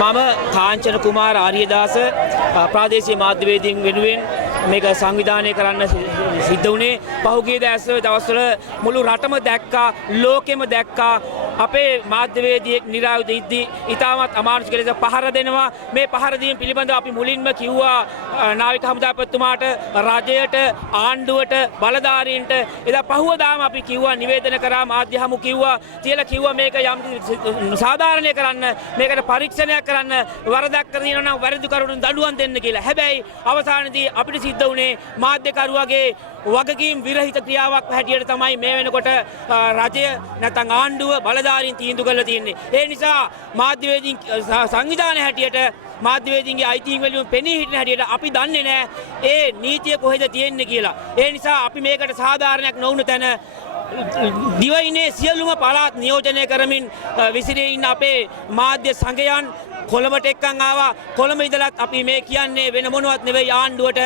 මම කාංචන කුමාර ආර්යදාස ප්‍රාදේශීය මාධ්‍යවේදීන් වෙනුවෙන් මේක සංවිධානය කරන්න සිද්ධ වුණේ. පහුගිය දවස්වල මුළු රටම දැක්කා, ලෝකෙම දැක්කා අපේ මාධ්‍යවේදියෙක් නිරායුධ ඉද්දී ඉතාමත් අමානුෂික ලෙස පහර දෙනවා. මේ පහර දීම පිළිබඳව අපි මුලින්ම කිව්වා නාවික හමුදාපතිතුමාට, රජයට, ආණ්ඩුවට, බලධාරීන්ට. එදා පහුවදාම අපි කිව්වා, නිවේදන කරා, මාධ්‍ය හමු කිව්වා, තියලා කිව්වා මේක යම් සාධාරණය කරන්න, මේකට පරීක්ෂණයක් කරන්න, වරදක් කරනවා නම් වැරදිකරුවන්ට දඬුවම් දෙන්න කියලා. හැබැයි අවසානයේදී අපිට සිද්ධ වුණේ මාධ්‍යකරුවගේ වගකීම් විරහිත ක්‍රියාවක් හැටියට තමයි මේ වෙනකොට රජය නැත්නම් ආණ්ඩුව බලධාරීන් තීන්දුව කරලා තියෙන්නේ. ඒ නිසා මාධ්‍යවේදීන් සංවිධානය හැටියට මාධ්‍යවේදීන්ගේ අයිතීන් වලින් පෙනී හිටින හැටියට අපි දන්නේ නැහැ ඒ නීතිය කොහෙද තියෙන්නේ කියලා. ඒ නිසා අපි මේකට සාධාරණයක් නොවුණු තැන දිවයිනේ සියලුම පළාත් නියෝජනය කරමින් විසිරී ඉන්න අපේ මාධ්‍ය සංගයන් කොළඹට එක්කන් ආවා. කොළඹ ඉඳලත් අපි මේ කියන්නේ වෙන මොනවත් නෙවෙයි ආණ්ඩුවට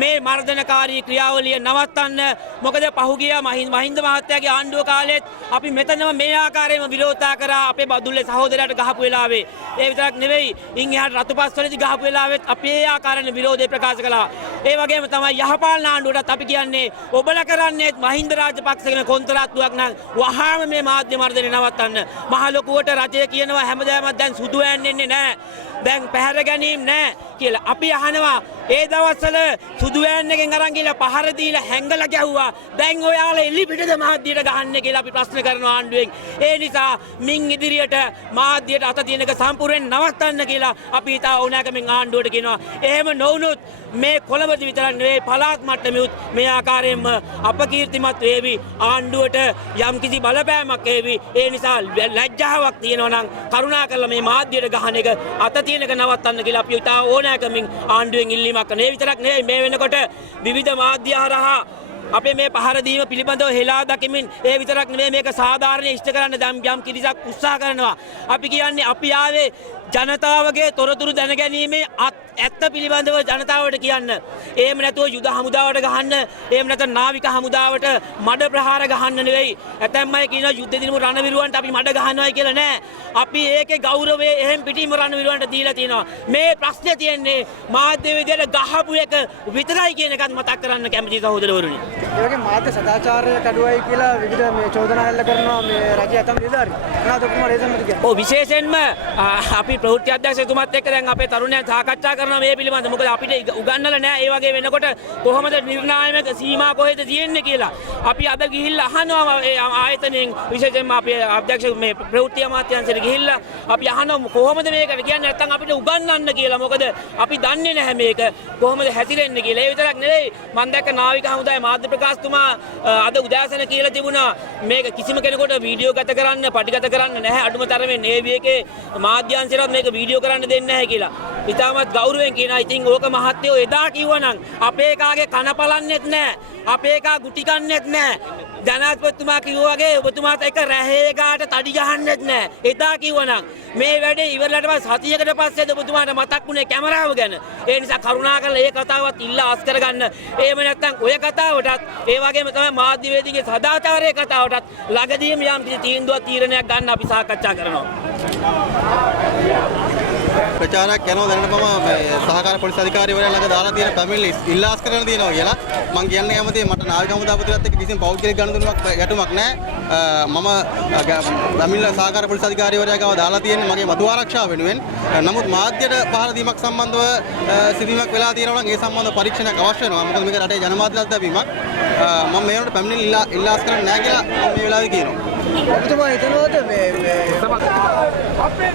මේ මර්ධනකාරී ක්‍රියාවලිය නවත්තන්න. මොකද පහුගිය මහින්ද මහත්තයාගේ ආණ්ඩුව කාලෙත් අපි මෙතනම මේ ආකාරයෙන්ම විරෝධතා කරා අපේ බදුල්ලේ සහෝදරයාට ගහපු වෙලාවේ. ඒ විතරක් නෙවෙයි ඉන් එහාට රතුපස්වලදී ගහපු වෙලාවෙත් අපි ඒ ආකාරයෙන් විරෝධය ප්‍රකාශ කළා. ඒ වගේම තමයි යහපාලන ආණ්ඩුවටත් අපි කියන්නේ ඔබලා කරන්නේ මහින්ද රාජපක්ෂගේ කොන්ත්‍රාත්තුවක් නම් වහාම මේ මාධ්‍ය මර්ධනය නවත්තන්න. මහ ලොකුවට රජය කියනවා හැමදාම දැන් සුදු ඇන්නෙන්නේ නැහැ, දැන් පැහැර ගැනීම නැහැ කියලා. අපි අහනවා ඒ දවස්වල සුදු වෑන් එකෙන් අරන් ගිහලා පහර දීලා හැංගලා ගැහුවා. දැන් ඔයාලා එලි පිටද මාධ්‍යයට ගහන්නේ කියලා අපි ප්‍රශ්න කරනවා ආණ්ඩුවෙන්. ඒ නිසා මින් ඉදිරියට මාධ්‍යයට අත තියෙනක සම්පූර්ණයෙන් නවත්තන්න කියලා අපි හිතා ඕනෑකමින් ආණ්ඩුවට කියනවා. එහෙම නොවුනොත් මේ කොළඹදී විතරක් නෙවෙයි පළාත් මට්ටමෙත් මේ ආකාරයෙන්ම අපකීර්තිමත් වේවි. ආණ්ඩුවට යම්කිසි බලපෑමක් වේවි. ඒ නිසා ලැජ්ජාවක් තියෙනවා නම් කරුණාකරලා මේ මාධ්‍යයට ගහන එක අත තියෙනක නවත්තන්න කියලා අපි හිතා ඕනෑකමින් ආණ්ඩුවෙන් ඉල්ලීමක් කරනවා. ඒ විතරක් නෙවෙයි මේ වෙනකොට විවිධ මාධ්‍ය හරහා අපේ මේ පහර දීම පිළිබඳව හෙලා දකිමින් ඒ විතරක් නෙවෙයි මේක සාධාරණ ඉෂ්ට කරන්න යම් කිරිසක් උත්සාහ කරනවා. අපි කියන්නේ අපි ආවේ ජනතාවගේ තොරතුරු දැනගැනීමේ ඇත්ත පිළිබඳව ජනතාවට කියන්න. එහෙම නැතුව යුද හමුදාවට ගහන්න, එහෙම නැත්නම් නාවික හමුදාවට මඩ ප්‍රහාර ගහන්න නෙවෙයි. ඇතැම් අය කියනවා යුද්ධ දිනමු රණවිරුවන්ට අපි මඩ ගහනවායි කියලා. නෑ. අපි ඒකේ ගෞරවය එහෙම් පිටින්ම රණවිරුවන්ට දීලා තියෙනවා. මේ ප්‍රශ්නේ තියෙන්නේ මාධ්‍ය විද්‍යාවට ගහපු එක විතරයි කියන එකත් මතක් කරන්න කැමති සහෝදරවරුනි. ඒ වගේ මාධ්‍ය සදාචාරය කඩුවයි කියලා විවිධ මේ චෝදනා එල්ල කරනවා මේ රජය අතම නිලධාරී. මොනවද කුමාර ඒසම්මද කියන්නේ? ඔව් විශේෂයෙන්ම අපි ප්‍රවෘත්ති අධ්‍යක්ෂකතුමත් එක්ක දැන් අපේ තරුණයන් සාකච්ඡා කරනවා මේ පිළිබඳව. මොකද අපිට උගන්වලා නැහැ ඒ වගේ වෙනකොට කොහොමද නිර්ණායක සීමා කොහෙද තියෙන්නේ කියලා. අපි අද ගිහිල්ලා අහනවා ඒ ආයතනයෙන් විශේෂයෙන්ම අපේ අධ්‍යක්ෂක මේ ප්‍රවෘත්ති අමාත්‍යාංශයට ගිහිල්ලා අපි අහනවා කොහොමද මේකට කියන්නේ නැත්නම් අපිට උගන්වන්න කියලා. මොකද අපි දන්නේ නැහැ මේක කොහොමද හැතිරෙන්නේ කියලා. ඒ විතරක් නෙවෙයි මම දැක්ක නාවික හමුදාවේ මාධ්‍ය ප්‍රකාශතුමා අද උදෑසන කියලා තිබුණා මේක කිසිම කෙනෙකුට වීඩියෝ ගත කරන්න, පටිගත කරන්න නැහැ. අඩුම තරමේ නේවි එකේ මාධ්‍යාංශයට මේක වීඩියෝ කරන්න දෙන්නේ නැහැ කියලා. ඉතාමත් ගෞරවයෙන් කියනවා. ඉතින් ඕක මහත්තයෝ එදා කිව්වනම් අපේ කාගේ කන පලන්නෙත් නැහැ. අපේ කා ගුටි කන්නෙත් නැහැ. ජනාධිපතිතුමා කිව්වා වගේ ඔබතුමාත් එක රැහේ ගාට තඩි ගහන්නෙත් නැහැ. එදා කිව්වනම් මේ වැඩේ ඉවරලට පස්සේ සතියකට පස්සේද ඔබතුමාට මතක් වුණේ කැමරාව ගැන. ඒ නිසා කරුණාකරලා මේ කතාවත් ඉල්ලා අස් කරගන්න. එහෙම නැත්නම් ඔය කතාවටත් ඒ වගේම තමයි මාධ්‍යවේදීන්ගේ සදාචාරයේ කතාවටත් ළඟදීම යම් කිසි තීරණයක් ගන්න අපි සාකච්ඡා කරනවා. ප්‍රචාරයක් යනවා දැනට මම මේ සහකාර පොලිස් අධිකාරිවරයා ළඟ දාලා තියෙන පැමිණිලි ඉල්ලාස් කරන්න තියෙනවා කියලා. මම කියන්න කැමතියි මට නාවික හමුදාපතිවත් එක්ක කිසිම පෞද්ගලික ගනුදෙනුවක් ගැටුමක් නැහැ. මම පැමිණිලි සහකාර පොලිස් අධිකාරිවරයා ගාව දාලා තියෙන්නේ මගේ මතු ආරක්ෂාව වෙනුවෙන්. නමුත් මාධ්‍යයට පහර දීමක් සම්බන්ධව සිදුවීමක් වෙලා තියෙනවා නම් ඒ සම්බන්ධව පරීක්ෂණයක් අවශ්‍ය වෙනවා. මොකද මේක රටේ ජනමාධ්‍ය ලබ්ධවීමක්. මම මේ වෙනකොට පැමිණිලි ඉල්ලාස් කරන්නේ නැහැ කියලා මේ වෙලාවේ කියනවා. ඔබතුමා හිතනවාද මේ අපේ